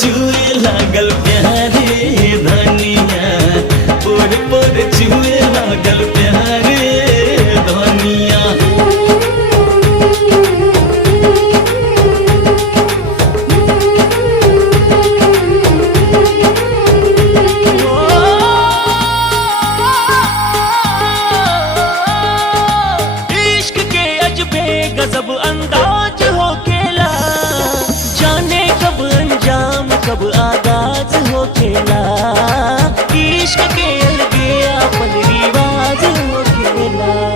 चुए लागल प्यारे धनिया, पोर पोर चुए लागल प्यारे धनिया। इश्क के अजबे गजब